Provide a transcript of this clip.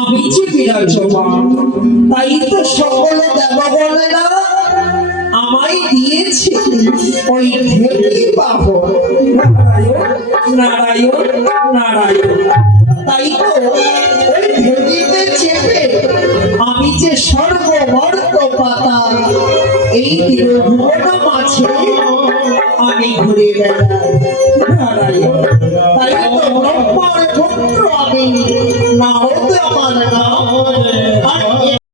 আমি যে বিরাজমান, তাই তো সকল দেবগণেরা আমায় দিয়েছে ওই ঢেকি বাহন। নারায়ণ নারায়ণ নারায়ণ। তাই তো ওই ঢেকিতে চেপে আমি যে স্বর্গ মর্ত পাতাল এই ত্রিভুবন মাঝে আমি ঘুরে বেড়াই। নারায়ণ। তাই তো ব্রহ্মার পুত্র আমি